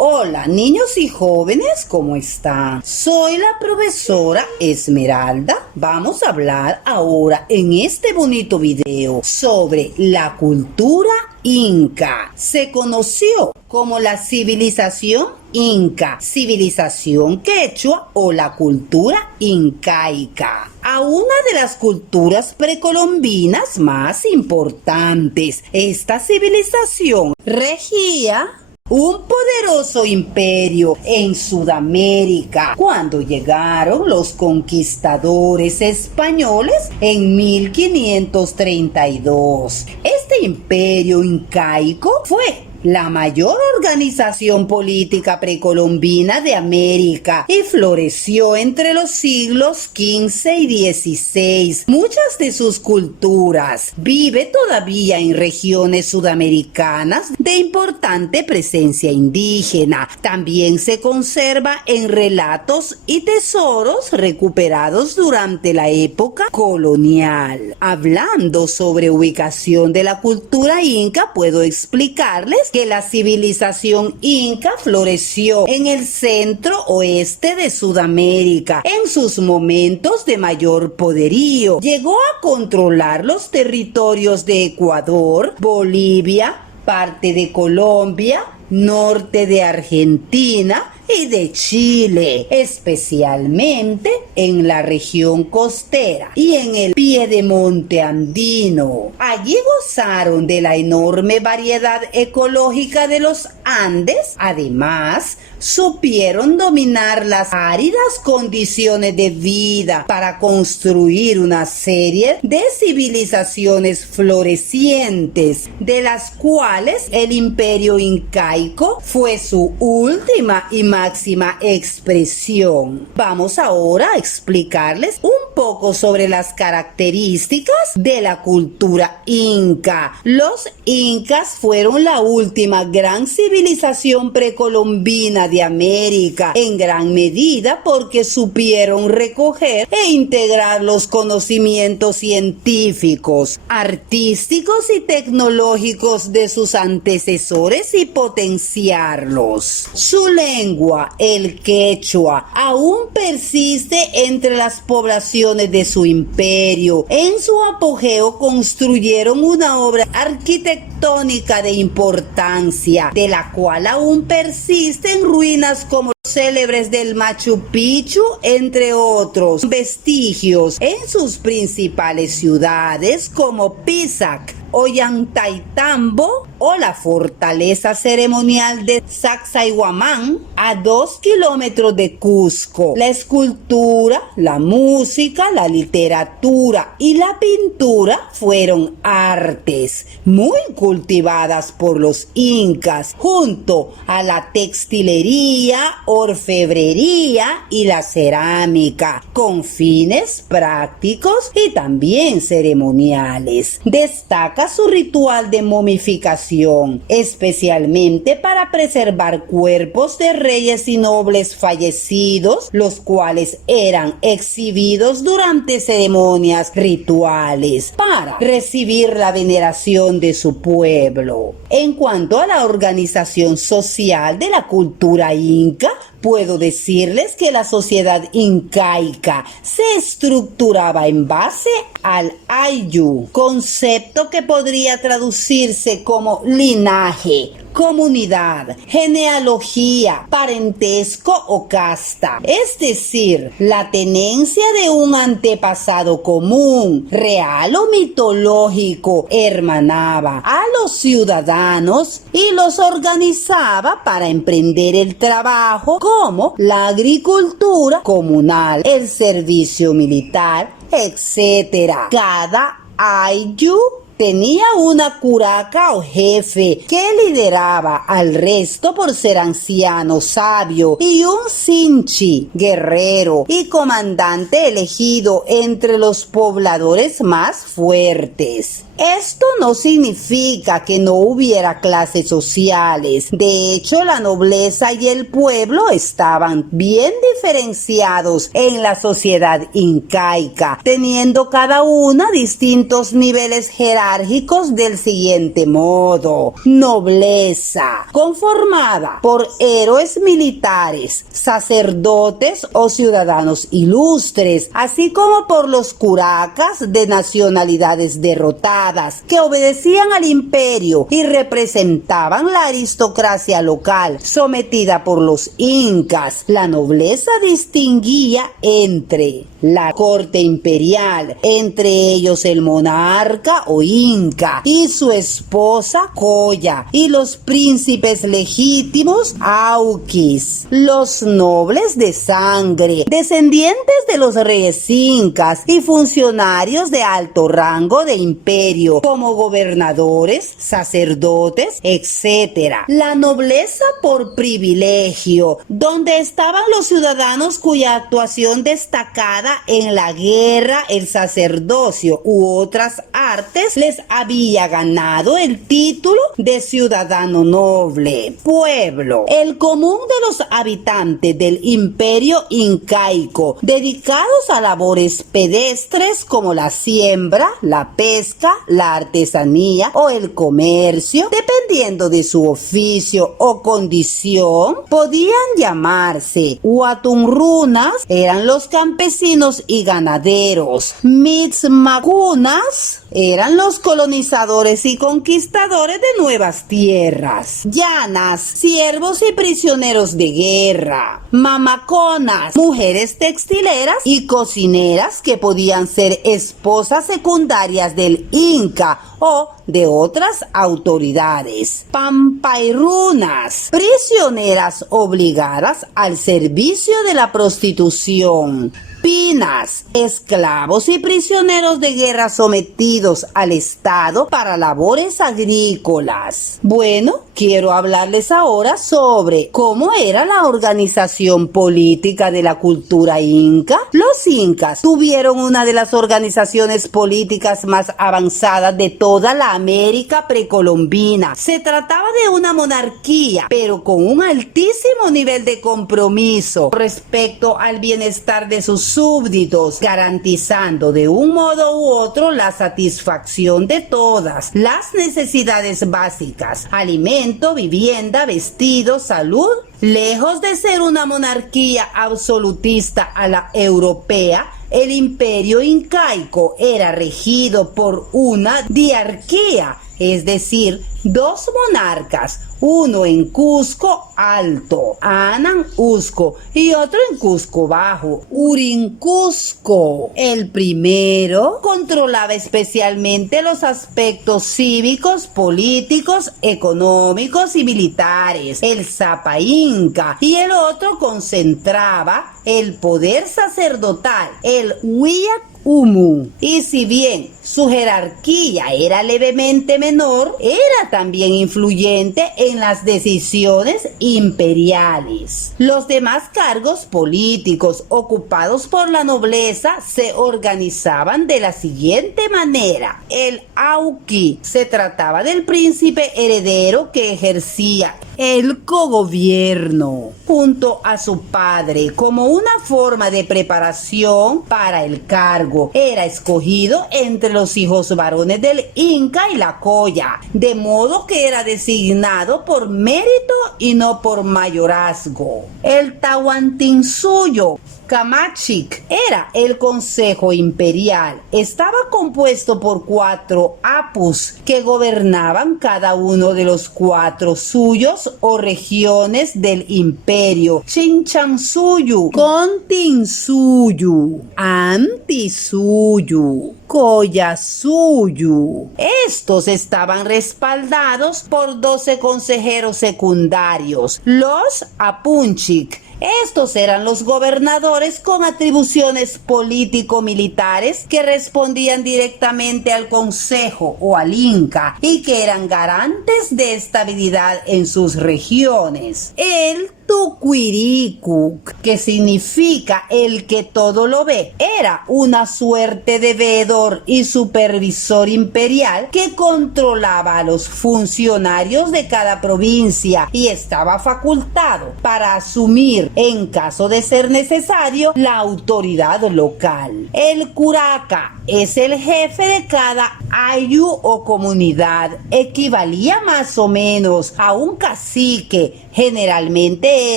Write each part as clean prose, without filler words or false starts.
Hola niños y jóvenes, ¿cómo están? Soy la profesora Esmeralda. Vamos a hablar ahora en este bonito video sobre la cultura inca. Se conoció como la civilización inca, civilización quechua o la cultura incaica, a una de las culturas precolombinas más importantes. Esta civilización regía un poderoso imperio en Sudamérica cuando llegaron los conquistadores españoles en 1532. Este imperio incaico fue la mayor organización política precolombina de América y floreció entre los siglos XV y XVI. Muchas de sus culturas vive todavía en regiones sudamericanas de importante presencia indígena. También se conserva en relatos y tesoros recuperados durante la época colonial. Hablando sobre ubicación de la cultura inca, puedo explicarles que la civilización inca floreció en el centro oeste de Sudamérica en sus momentos de mayor poderío. Llegó a controlar los territorios de Ecuador, Bolivia, parte de Colombia, norte de Argentina y de Chile, especialmente en la región costera y en el piedemonte andino. Allí gozaron de la enorme variedad ecológica de los Andes. Además, supieron dominar las áridas condiciones de vida para construir una serie de civilizaciones florecientes, de las cuales el imperio incaico fue su última y máxima expresión. Vamos ahora a explicarles un poco sobre las características de la cultura inca. Los incas fueron la última gran civilización precolombina de América, en gran medida porque supieron recoger e integrar los conocimientos científicos, artísticos y tecnológicos de sus antecesores y potenciarlos. Su lengua, el quechua, aún persiste entre las poblaciones de su imperio. En su apogeo construyeron una obra arquitectónica de importancia, de la cual aún persisten ruinas como los célebres del Machu Picchu, entre otros vestigios en sus principales ciudades como Pisac, Ollantaytambo o la fortaleza ceremonial de Sacsayhuamán, a 2 kilómetros de Cusco. La escultura, la música, la literatura y la pintura fueron artes muy cultivadas por los incas, junto a la textilería, orfebrería y la cerámica, con fines prácticos y también ceremoniales. Destaca su ritual de momificación, especialmente para preservar cuerpos de reyes y nobles fallecidos, los cuales eran exhibidos durante ceremonias rituales para recibir la veneración de su pueblo. En cuanto a la organización social de la cultura inca, puedo decirles que la sociedad incaica se estructuraba en base al ayllu, concepto que podría traducirse como linaje, comunidad, genealogía, parentesco o casta, es decir, la tenencia de un antepasado común, real o mitológico, hermanaba a los ciudadanos y los organizaba para emprender el trabajo como la agricultura comunal, el servicio militar, etc. Cada ayllu tenía una curaca o jefe que lideraba al resto por ser anciano, sabio, y un sinchi, guerrero y comandante elegido entre los pobladores más fuertes. Esto no significa que no hubiera clases sociales. De hecho, la nobleza y el pueblo estaban bien diferenciados en la sociedad incaica, teniendo cada una distintos niveles jerárquicos del siguiente modo. Nobleza, conformada por héroes militares, sacerdotes o ciudadanos ilustres, así como por los curacas de nacionalidades derrotadas, que obedecían al imperio y representaban la aristocracia local, sometida por los incas. La nobleza distinguía entre la corte imperial, entre ellos el monarca o inca y su esposa Coya, y los príncipes legítimos auquis, los nobles de sangre, descendientes de los reyes incas y funcionarios de alto rango de imperio, como gobernadores, sacerdotes, etc. La nobleza por privilegio, donde estaban los ciudadanos cuya actuación destacada en la guerra, el sacerdocio u otras artes les había ganado el título de ciudadano noble. Pueblo, el común de los habitantes del imperio incaico, dedicados a labores pedestres como la siembra, la pesca, la artesanía o el comercio, dependiendo de su oficio o condición, podían llamarse Huatunrunas, eran los campesinos y ganaderos. Mixmacunas eran los colonizadores y conquistadores de nuevas tierras. Llanas, siervos y prisioneros de guerra. Mamaconas, mujeres textileras y cocineras que podían ser esposas secundarias del Inca o de otras autoridades. Pampairunas, prisioneras obligadas al servicio de la prostitución. Pinas, esclavos y prisioneros de guerra sometidos al Estado para labores agrícolas. Bueno, quiero hablarles ahora sobre cómo era la organización política de la cultura inca. Los incas tuvieron una de las organizaciones políticas más avanzadas de toda la América precolombina. Se trataba de una monarquía, pero con un altísimo nivel de compromiso respecto al bienestar de sus súbditos, garantizando de un modo u otro la satisfacción de todas las necesidades básicas: alimento, vivienda, vestido, salud. Lejos de ser una monarquía absolutista a la europea, el imperio incaico era regido por una diarquía, es decir, dos monarcas, uno en Cusco Alto, Anan Usco, y otro en Cusco Bajo, Urincusco. El primero controlaba especialmente los aspectos cívicos, políticos, económicos y militares, el Zapa Inca, y el otro concentraba el poder sacerdotal, el Huillac Humu. Y si bien su jerarquía era levemente menor, era también influyente en las decisiones imperiales. Los demás cargos políticos ocupados por la nobleza se organizaban de la siguiente manera. El auqui, se trataba del príncipe heredero que ejercía el cogobierno junto a su padre como una forma de preparación para el cargo. Era escogido entre los hijos varones del Inca y la Coya, de modo que era designado por mérito y no por mayorazgo. El Tahuantinsuyo Camachic era el consejo imperial. Estaba compuesto por 4 apus que gobernaban cada uno de los 4 suyos o regiones del imperio: Chinchansuyu, Continsuyu, Antisuyu, Collasuyu. Estos estaban respaldados por 12 consejeros secundarios, los Apunchic. Estos eran los gobernadores con atribuciones político-militares que respondían directamente al consejo o al Inca y que eran garantes de estabilidad en sus regiones. El Tucuiricuk, que significa el que todo lo ve, era una suerte de veedor y supervisor imperial que controlaba a los funcionarios de cada provincia y estaba facultado para asumir, en caso de ser necesario, la autoridad local. El curaca es el jefe de cada ayu o comunidad. Equivalía más o menos a un cacique. Generalmente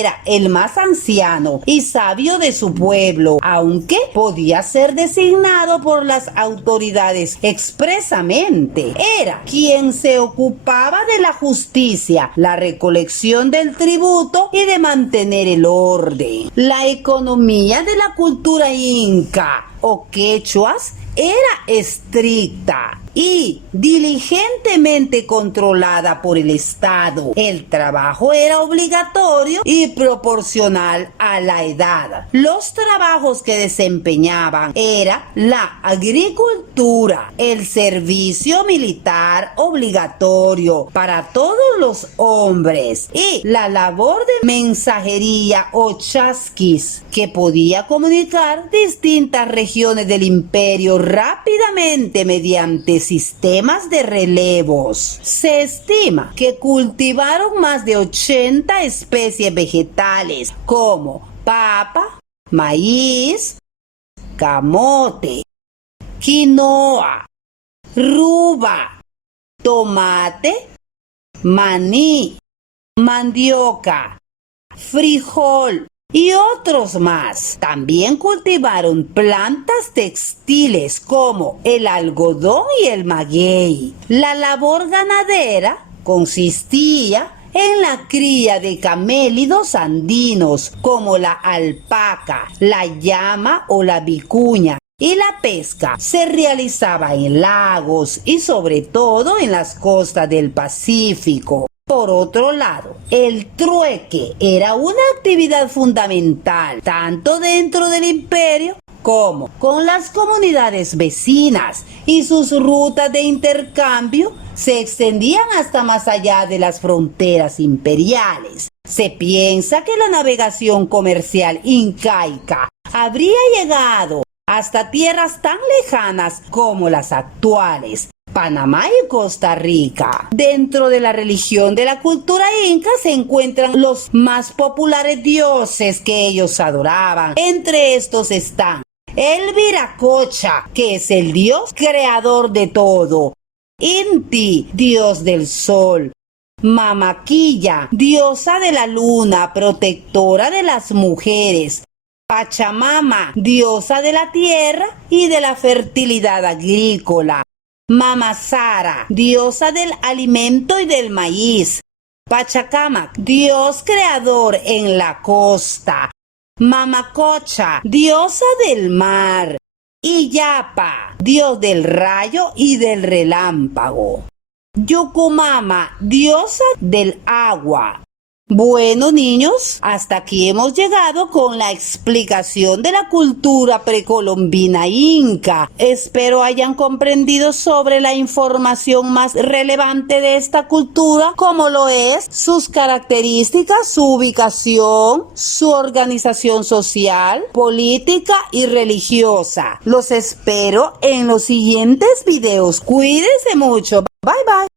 era el más anciano y sabio de su pueblo, aunque podía ser designado por las autoridades expresamente. Era quien se ocupaba de la justicia, la recolección del tributo y de mantener el orden. La economía de la cultura inca o quechuas era estricta y diligentemente controlada por el Estado. El trabajo era obligatorio y proporcional a la edad. Los trabajos que desempeñaban era la agricultura, el servicio militar obligatorio para todos los hombres y la labor de mensajería o chasquis, que podía comunicar distintas regiones del imperio rápidamente mediante sistemas de relevos. Se estima que cultivaron más de 80 especies vegetales como papa, maíz, camote, quinoa, ruba, tomate, maní, mandioca, frijol y otros más. También cultivaron plantas textiles como el algodón y el maguey. La labor ganadera consistía en la cría de camélidos andinos como la alpaca, la llama o la vicuña. Y la pesca se realizaba en lagos y sobre todo en las costas del Pacífico. Por otro lado, el trueque era una actividad fundamental tanto dentro del imperio como con las comunidades vecinas, y sus rutas de intercambio se extendían hasta más allá de las fronteras imperiales. Se piensa que la navegación comercial incaica habría llegado hasta tierras tan lejanas como las actuales, Panamá y Costa Rica. Dentro de la religión de la cultura inca se encuentran los más populares dioses que ellos adoraban. Entre estos están el Viracocha, que es el dios creador de todo; Inti, dios del sol; Mamaquilla, diosa de la luna, protectora de las mujeres; Pachamama, diosa de la tierra y de la fertilidad agrícola; Mama Sara, diosa del alimento y del maíz; Pachacamac, dios creador en la costa; Mamacocha, diosa del mar; y Yapa, dios del rayo y del relámpago; Yucumama, diosa del agua. Bueno, niños, hasta aquí hemos llegado con la explicación de la cultura precolombina inca. Espero hayan comprendido sobre la información más relevante de esta cultura, como lo es sus características, su ubicación, su organización social, política y religiosa. Los espero en los siguientes videos. Cuídense mucho. Bye bye.